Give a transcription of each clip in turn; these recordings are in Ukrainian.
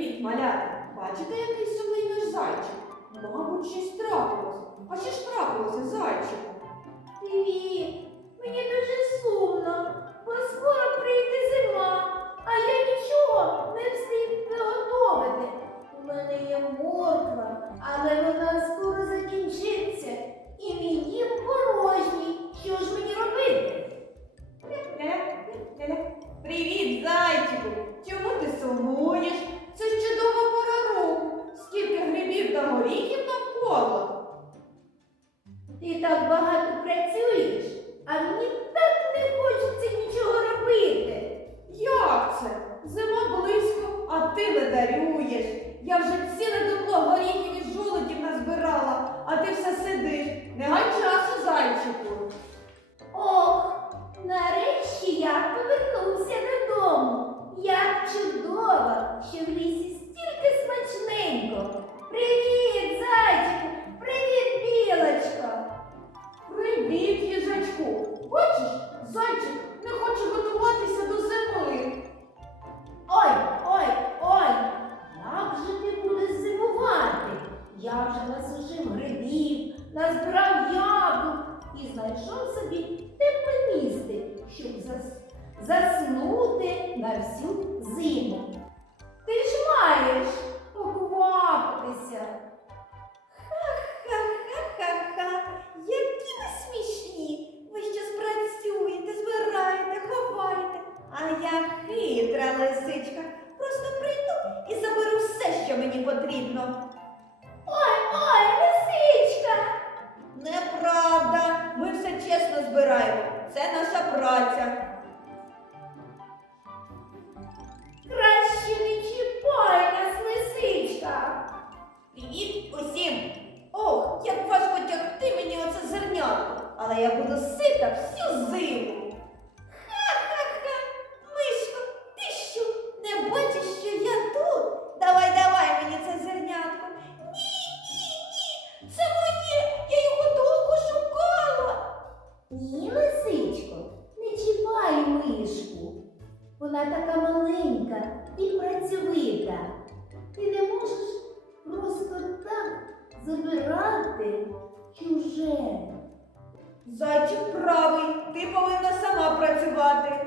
Привіт, малята! Бачите, який сумний наш зайчик? Я вже ціле дупло горіхів і жолудів назбирала, а ти все сидиш. Не гай часу, зайчику. Ох, нарешті я повернувся додому. Як чудово, що в лісі стільки смачненько. Привіт, зайчику! Привіт, білочко! Привіт, їжачку. Бачиш, зайчик не хоче готуватися лисичка. Просто прийду і заберу все, що мені потрібно. Ой, ой, лисичка! Неправда, ми все чесно збираємо. Це наша праця. Вона така маленька і працьовита. Ти не можеш просто так забирати чуже. Зайчик правий, ти повинна сама працювати.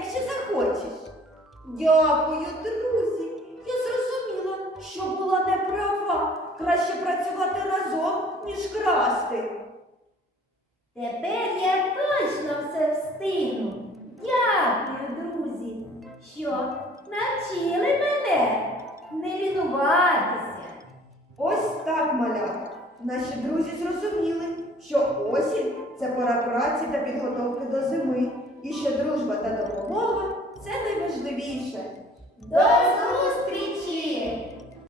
Якщо захочеш. Дякую, друзі. Я зрозуміла, що була неправа. Краще працювати разом, ніж красти. Тепер я точно все встигну. Дякую, друзі, що навчили мене не лінуватися. Ось так, малята. Наші друзі зрозуміли, що осінь це пора праці та підготовки до зими, і що найважливіше. До!